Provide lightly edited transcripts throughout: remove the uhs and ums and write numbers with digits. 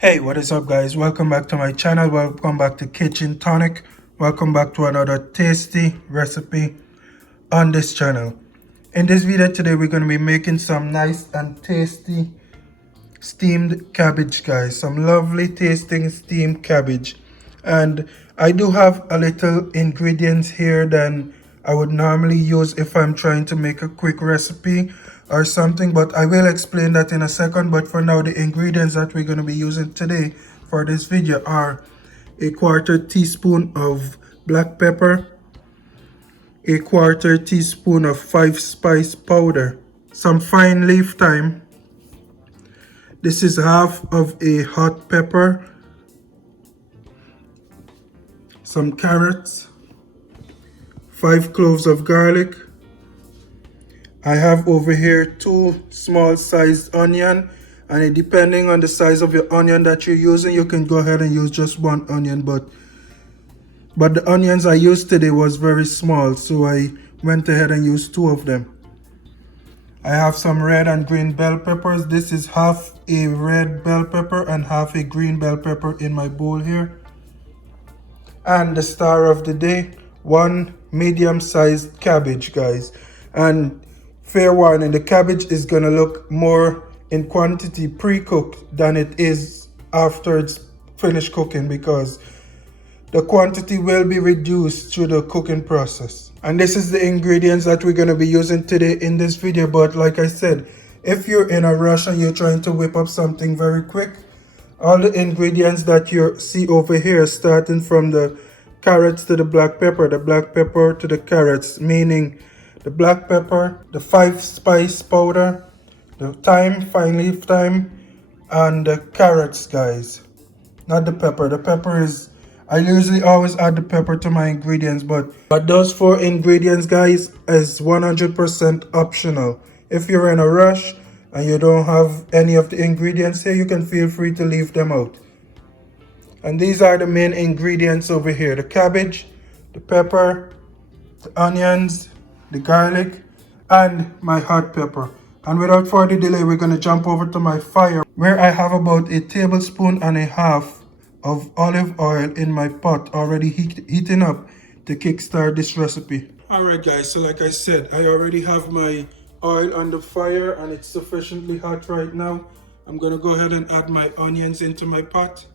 Hey, what is up guys? Welcome back to my channel. Welcome back to Kchin Tonic. Welcome back to another tasty recipe on this channel. In this video today, we're going to be making some nice and tasty steamed cabbage, guys. Some lovely tasting steamed cabbage. And I do have a little ingredients here than I would normally use if I'm trying to make a quick recipe or something, but I will explain that in a second. But for now, the ingredients that we're going to be using today for this video are a quarter teaspoon of black pepper, a quarter teaspoon of 5-spice powder, some fine leaf thyme. This is half of a hot pepper, some carrots, 5 cloves of garlic. I have over here 2 small sized onion, and depending on the size of your onion that you're using, you can go ahead and use just 1 onion, but the onions I used today was very small, so I went ahead and used 2 of them. I have some red and green bell peppers. This is half a red bell pepper and half a green bell pepper in my bowl here. And the star of the day, 1 medium-sized cabbage, guys. And fair warning, the cabbage is gonna look more in quantity pre-cooked than it is after it's finished cooking, because the quantity will be reduced through the cooking process. And this is the ingredients that we're going to be using today in this video. But like I said, if you're in a rush and you're trying to whip up something very quick, all the ingredients that you see over here, starting from the carrots to the black pepper to the carrots, meaning the black pepper, the 5-spice powder, the thyme, fine leaf thyme, and the carrots, guys. Not the pepper. The pepper is, I usually always add the pepper to my ingredients, but those 4 ingredients, guys, is 100% optional. If you're in a rush and you don't have any of the ingredients here, you can feel free to leave them out. And these are the main ingredients over here: the cabbage, the pepper, the onions, the garlic, and my hot pepper. And without further delay, we're going to jump over to my fire, where I have about a tablespoon and a half of olive oil in my pot already heating up to kickstart this recipe. Alright guys, so like I said, I already have my oil on the fire and it's sufficiently hot right now. I'm going to go ahead and add my onions into my pot.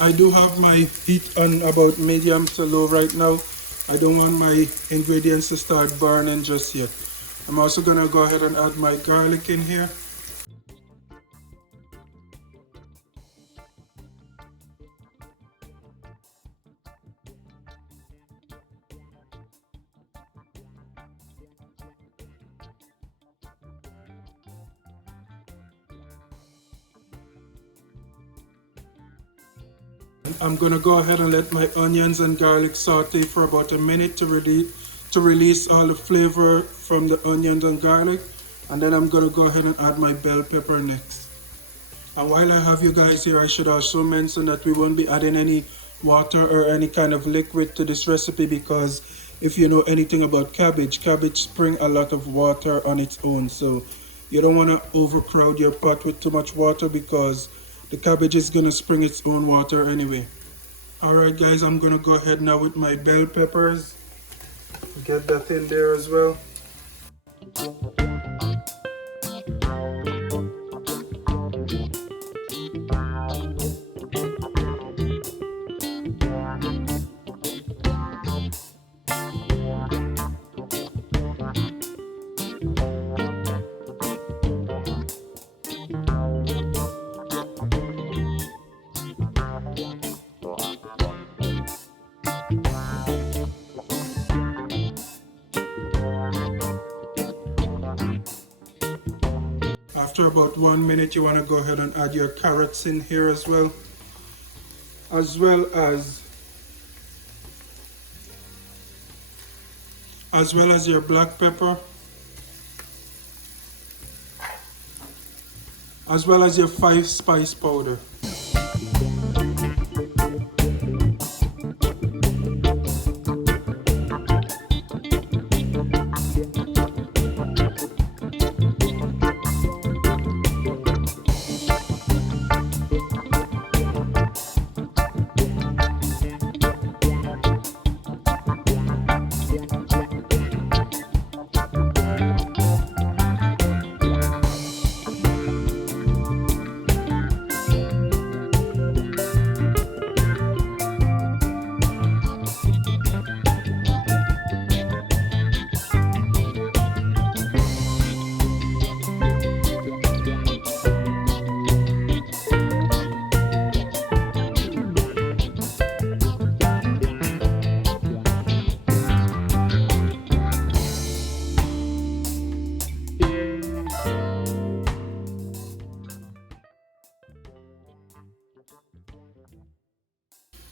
I do have my heat on about medium to low right now. I don't want my ingredients to start burning just yet. I'm also going to go ahead and add my garlic in here. I'm gonna go ahead and let my onions and garlic saute for about a minute to release all the flavor from the onions and garlic, and then I'm gonna go ahead and add my bell pepper next. And while I have you guys here, I should also mention that we won't be adding any water or any kind of liquid to this recipe, because if you know anything about cabbage spring a lot of water on its own, so you don't want to overcrowd your pot with too much water, because the cabbage is going to spring its own water anyway. Alright guys, I'm going to go ahead now with my bell peppers. Get that in there as well. After about 1 minute, you want to go ahead and add your carrots in here as well as your black pepper. as well as your 5 spice powder.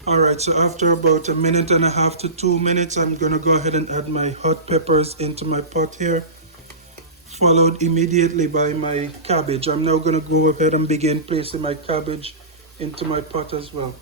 Alright, so after about a minute and a half to 2 minutes, I'm gonna go ahead and add my hot peppers into my pot here, followed immediately by my cabbage. I'm now gonna go ahead and begin placing my cabbage into my pot as well.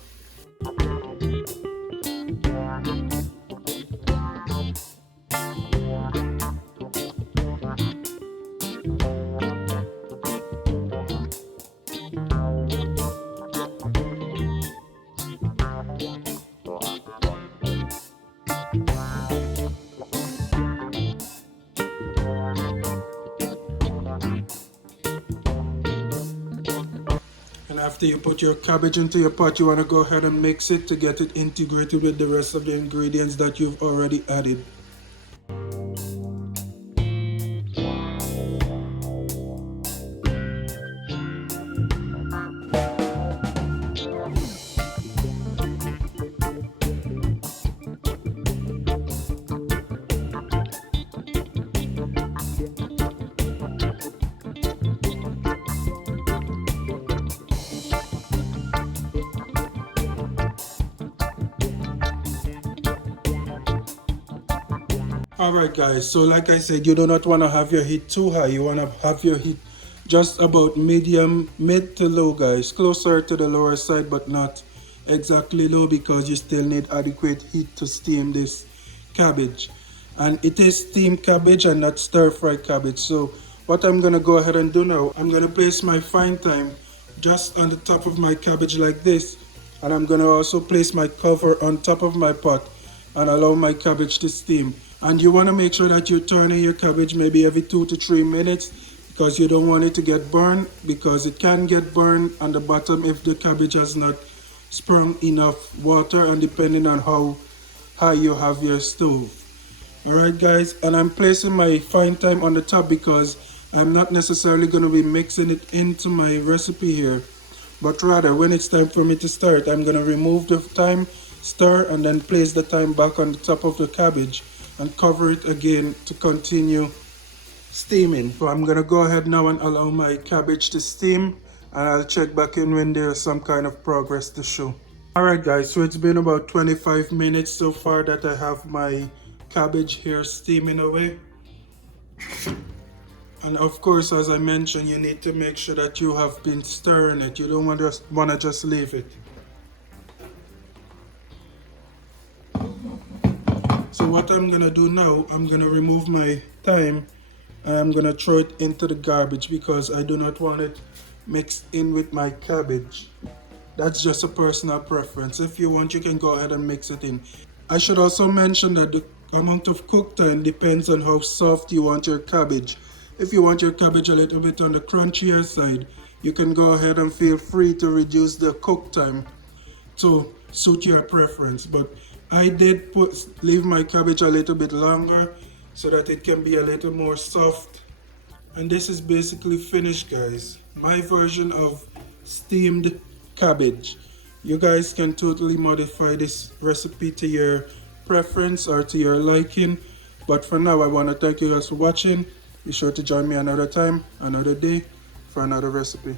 And after you put your cabbage into your pot, you want to go ahead and mix it to get it integrated with the rest of the ingredients that you've already added. Alright guys, so like I said, you do not want to have your heat too high. You want to have your heat just about medium, mid to low guys. Closer to the lower side but not exactly low, because you still need adequate heat to steam this cabbage. And it is steamed cabbage and not stir-fried cabbage. So what I'm going to go ahead and do now, I'm going to place my fine thyme just on the top of my cabbage like this. And I'm going to also place my cover on top of my pot and allow my cabbage to steam. And you want to make sure that you're turning your cabbage maybe every 2 to 3 minutes, because you don't want it to get burned, because it can get burned on the bottom if the cabbage has not sprung enough water, and depending on how high you have your stove. Alright guys, and I'm placing my fine thyme on the top because I'm not necessarily going to be mixing it into my recipe here, but rather when it's time for me to start, I'm going to remove the thyme, stir, and then place the thyme back on the top of the cabbage and cover it again to continue steaming. So I'm gonna go ahead now and allow my cabbage to steam, and I'll check back in when there's some kind of progress to show. Alright guys, so it's been about 25 minutes so far that I have my cabbage here steaming away. And of course, as I mentioned, you need to make sure that you have been stirring it. You don't want to just leave it. So what I'm gonna do now, I'm gonna remove my thyme and I'm gonna throw it into the garbage because I do not want it mixed in with my cabbage. That's just a personal preference. If you want, you can go ahead and mix it in. I should also mention that the amount of cook time depends on how soft you want your cabbage. If you want your cabbage a little bit on the crunchier side, you can go ahead and feel free to reduce the cook time to suit your preference. But I did leave my cabbage a little bit longer so that it can be a little more soft. And this is basically finished, guys. My version of steamed cabbage. You guys can totally modify this recipe to your preference or to your liking. But for now, I want to thank you guys for watching. Be sure to join me another time, another day for another recipe.